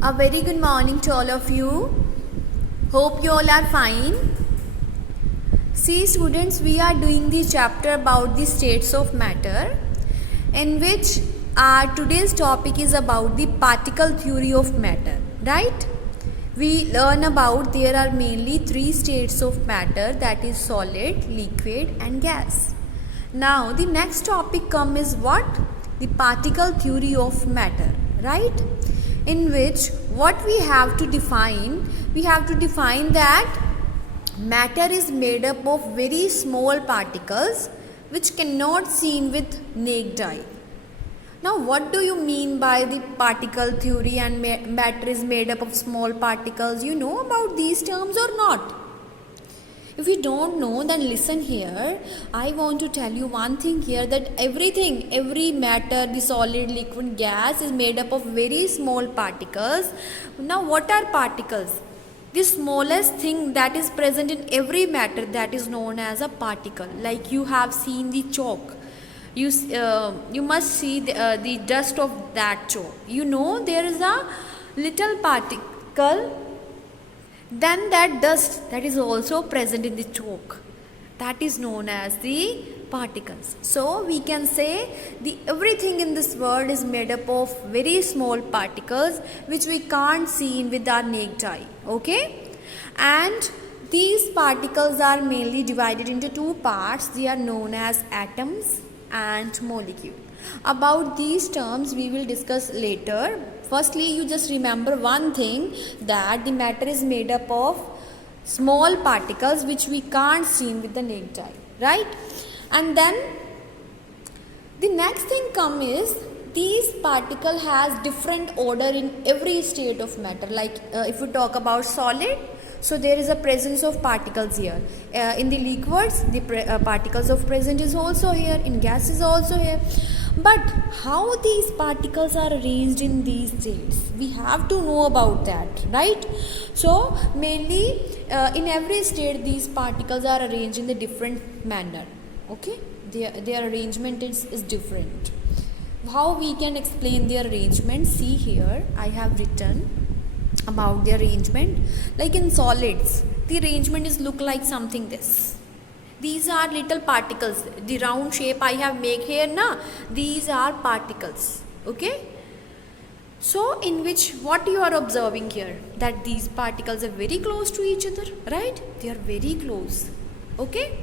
A very good morning to all of you. Hope you all are fine. See students, we are doing the chapter about the states of matter, in which our today's topic is about the particle theory of matter, right? We learn about there are mainly three states of matter, that is solid, liquid and gas. Now the next topic is what? The particle theory of matter, right? In which what we have to define that matter is made up of very small particles which cannot seen with naked eye. Now what do you mean by the particle theory and matter is made up of small particles? You know about these terms or not? If you don't know, then listen here. I want to tell you one thing here, that every matter, the solid, liquid, gas is made up of very small particles. Now what are particles? The smallest thing that is present in every matter, that is known as a particle. Like you have seen the chalk. You must see the dust of that chalk. You know there is a little particle, then that dust that is also present in the chalk, that is known as the particles. So we can say everything in this world is made up of very small particles which we can't see with our naked eye. Okay, and these particles are mainly divided into two parts. They are known as atoms and molecule. About these terms we will discuss later. Firstly, you just remember one thing, that the matter is made up of small particles which we can't see with the naked eye, right? And then the next thing is these particles has different order in every state of matter. Like if we talk about solid, so there is a presence of particles here. In the liquids, the particles of present is also here. In gas is also here. But how these particles are arranged in these states, we have to know about that, right? So mainly in every state these particles are arranged in the different manner. Okay, their arrangement is different. How we can explain their arrangement? See here, I have written about the arrangement. Like in solids, the arrangement is look like something this. These are little particles. The round shape I have made here na, these are particles. Okay, so in which what you are observing here, that these particles are very close to each other, right? They are very close. Okay,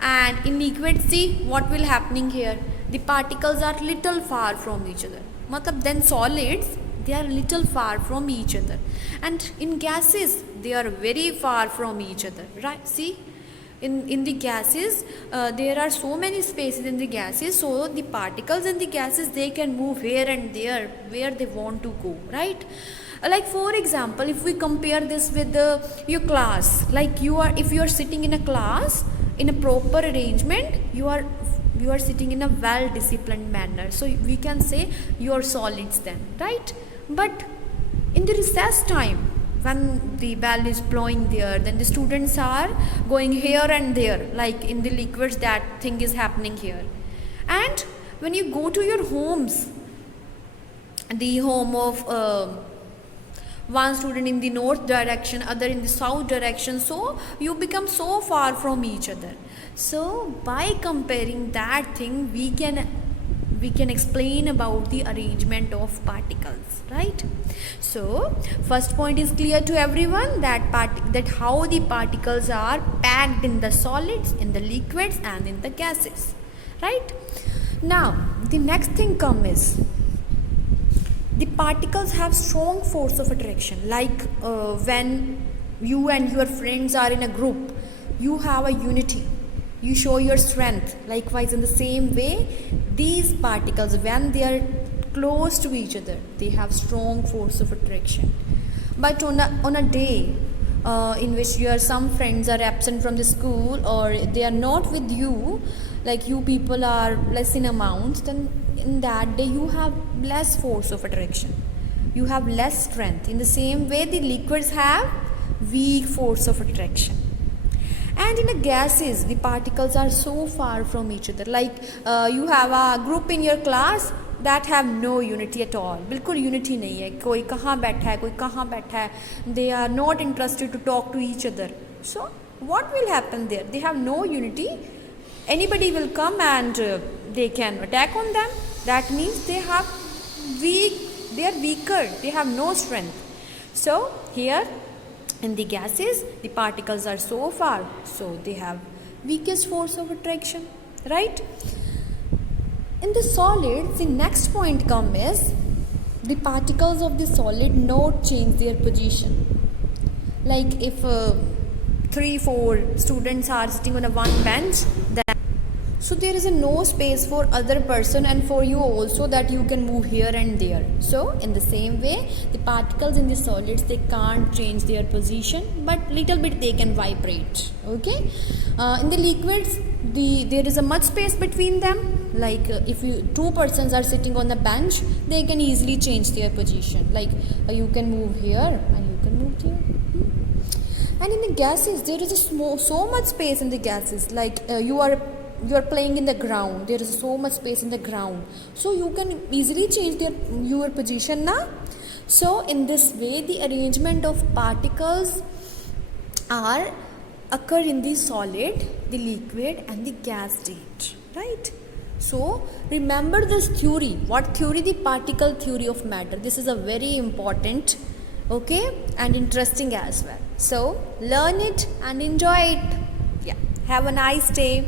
and in liquid, see what will happening here, the particles are little far from each other. Matlab then solids, they are little far from each other, and in gases they are very far from each other, right? See, in the gases there are so many spaces in the gases, so the particles in the gases, they can move here and there where they want to go, right? Like for example, if we compare this with your class, like if you are sitting in a class in a proper arrangement, you are sitting in a well disciplined manner, so we can say you are solids then, right? But in the recess time, when the bell is blowing there, then the students are going here and there. Like in the liquids, that thing is happening here. And when you go to your homes, the home of one student in the north direction, other in the south direction, so you become so far from each other. So by comparing that thing, we can explain about the arrangement of particles, right? So first point is clear to everyone, that how the particles are packed in the solids, in the liquids and in the gases, right? Now the next thing is the particles have strong force of attraction. Like when you and your friends are in a group, you have a unity, you show your strength. Likewise, in the same way, these particles, when they are close to each other, they have strong force of attraction. But on a day in which some friends are absent from the school, or they are not with you, like you people are less in amount, then in that day you have less force of attraction, you have less strength. In the same way, the liquids have weak force of attraction. And in the gases, the particles are so far from each other. Like you have a group in your class, that have no unity at all. बिल्कुल unity नहीं है, कोई कहाँ बैठा है, कोई कहाँ बैठा है, they are not interested to talk to each other. So what will happen there? They have no unity. Anybody will come and they can attack on them. That means they are weaker, they have no strength. So here in the gases, the particles are so far, so they have weakest force of attraction, right? In the solids, the next point is the particles of the solid not change their position. Like if 3-4 students are sitting on a one bench, then so there is no space for other person and for you also, that you can move here and there. So in the same way, the particles in the solids, they can't change their position, but little bit they can vibrate. Okay. In the liquids, there is a much space between them. Like if two persons are sitting on the bench, they can easily change their position. Like you can move here and you can move there. And in the gases, there is so much space in the gases. Like you are playing in the ground, there is so much space in the ground, so you can easily change your position now. So in this way, the arrangement of particles occur in the solid, the liquid and the gas state, right? So remember this theory. What theory? The particle theory of matter. This is a very important, okay, and interesting as well. So learn it and enjoy it. Yeah, have a nice day.